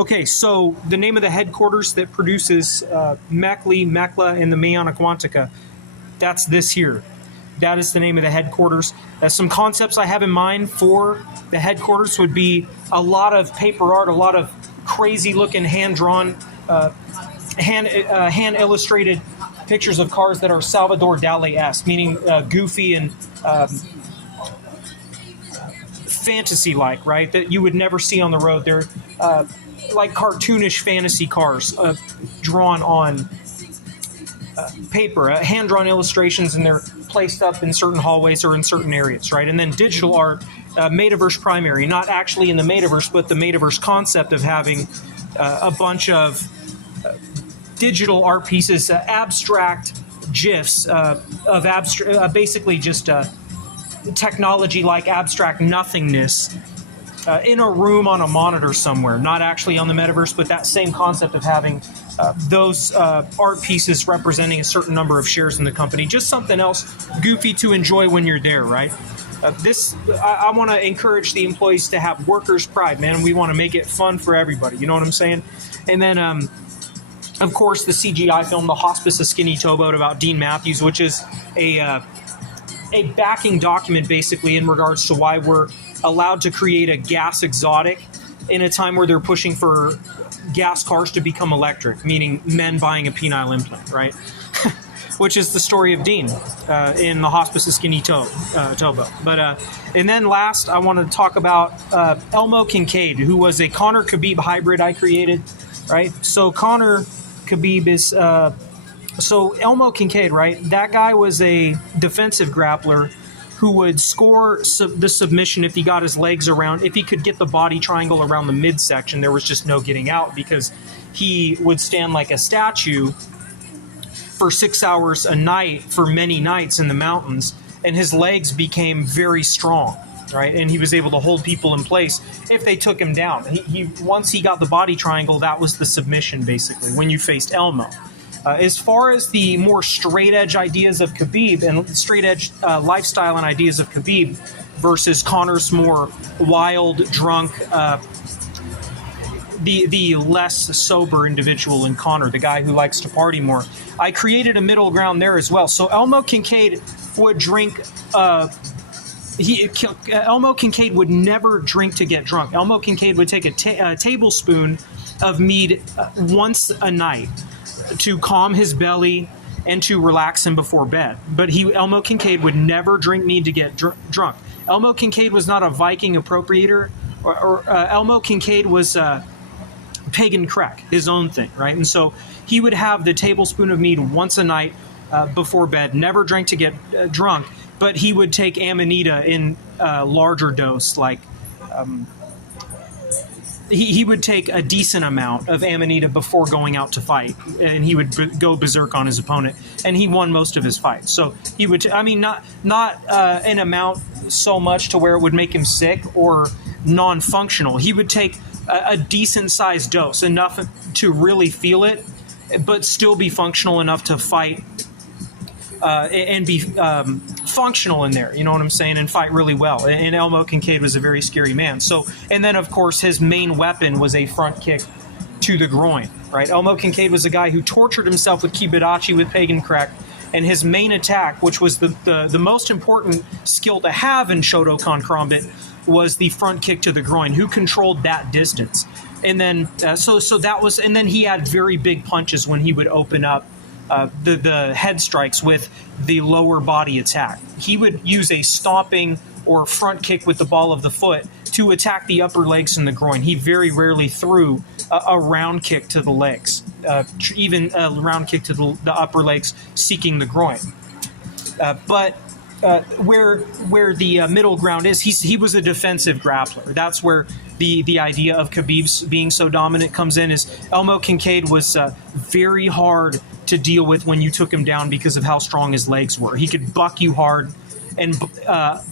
Okay, so the name of the headquarters that produces Mekla, and the Mayana Quantica, that's this here. That is the name of the headquarters. Some concepts I have in mind for the headquarters would be a lot of paper art, a lot of crazy-looking hand-drawn, hand-illustrated pictures of cars that are Salvador Dali-esque, meaning goofy and fantasy-like, right? That you would never see on the road. They're like cartoonish fantasy cars drawn on paper, hand-drawn illustrations, and they're placed up in certain hallways or in certain areas, right? And then digital art, metaverse primary, not actually in the metaverse, but the metaverse concept of having a bunch of digital art pieces, abstract GIFs of basically just technology like abstract nothingness in a room on a monitor somewhere, not actually on the metaverse, but that same concept of having those art pieces representing a certain number of shares in the company. Just something else goofy to enjoy when you're there, right? I want to encourage the employees to have workers' pride, man. We want to make it fun for everybody. You know what I'm saying? And then, of course, the CGI film, The Hospice of Skinny Towboat, about Dean Matthews, which is a backing document, basically, in regards to why we're allowed to create a gas exotic in a time where they're pushing for gas cars to become electric, meaning men buying a penile implant, right? Which is the story of Dean in The Hospice of Skinny Towboat. But and then last, I want to talk about Elmo Kincaid, who was a Conor Khabib hybrid I created, right? So Conor Khabib is so Elmo Kincaid, right? That guy was a defensive grappler who would score the submission if he got his legs around, if he could get the body triangle around the midsection. There was just no getting out because he would stand like a statue for 6 hours a night for many nights in the mountains, and his legs became very strong, right? And he was able to hold people in place if they took him down. Once he got the body triangle, that was the submission, basically, when you faced Elmo. As far as the more straight-edge ideas of Khabib and straight-edge lifestyle and ideas of Khabib versus Conor's more wild, drunk, the less sober individual in Conor, the guy who likes to party more, I created a middle ground there as well. So Elmo Kincaid would drink... Elmo Kincaid would never drink to get drunk. Elmo Kincaid would take a tablespoon of mead once a night to calm his belly and to relax him before bed. But Elmo Kincaid would never drink mead to get drunk. Elmo Kincaid was not a Viking appropriator, or Elmo Kincaid was pagan crack, his own thing, right? And so he would have the tablespoon of mead once a night before bed, never drank to get drunk, but he would take Amanita in larger dose, like he would take a decent amount of Amanita before going out to fight, and he would go berserk on his opponent, and he won most of his fights. So he would, not an amount so much to where it would make him sick or non-functional. He would take a decent-sized dose, enough to really feel it, but still be functional enough to fight and be functional in there, you know what I'm saying, and fight really well. And Elmo Kincaid was a very scary man. So, and then of course his main weapon was a front kick to the groin, right? Elmo Kincaid was a guy who tortured himself with Kibidachi with Pagan Crack, and his main attack, which was the most important skill to have in Shotokan combat, was the front kick to the groin. Who controlled that distance? And then so that was, and then he had very big punches when he would open up the head strikes with the lower body attack. He would use a stomping or front kick with the ball of the foot to attack the upper legs and the groin. He very rarely threw a round kick to the legs, even a round kick to the upper legs seeking the groin. But where the middle ground is, he was a defensive grappler. That's where the idea of Khabib's being so dominant comes in. Is Elmo Kincaid was very hard to deal with when you took him down because of how strong his legs were. He could buck you hard and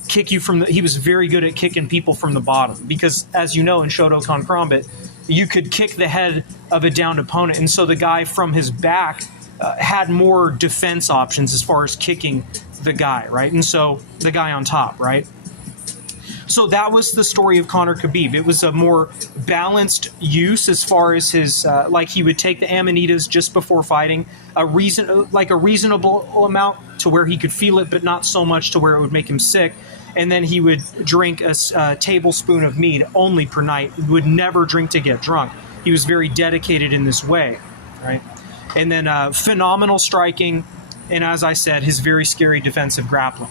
kick you from the... He was very good at kicking people from the bottom because, as you know, in Shotokan combat, you could kick the head of a downed opponent, and so the guy from his back had more defense options as far as kicking the guy, right? And so the guy on top, right? So that was the story of Conor Khabib. It was a more balanced use as far as his, like he would take the amanitas just before fighting, a reasonable amount to where he could feel it, but not so much to where it would make him sick. And then he would drink a tablespoon of mead only per night. He would never drink to get drunk. He was very dedicated in this way, right? And then phenomenal striking, and as I said, his very scary defensive grappling.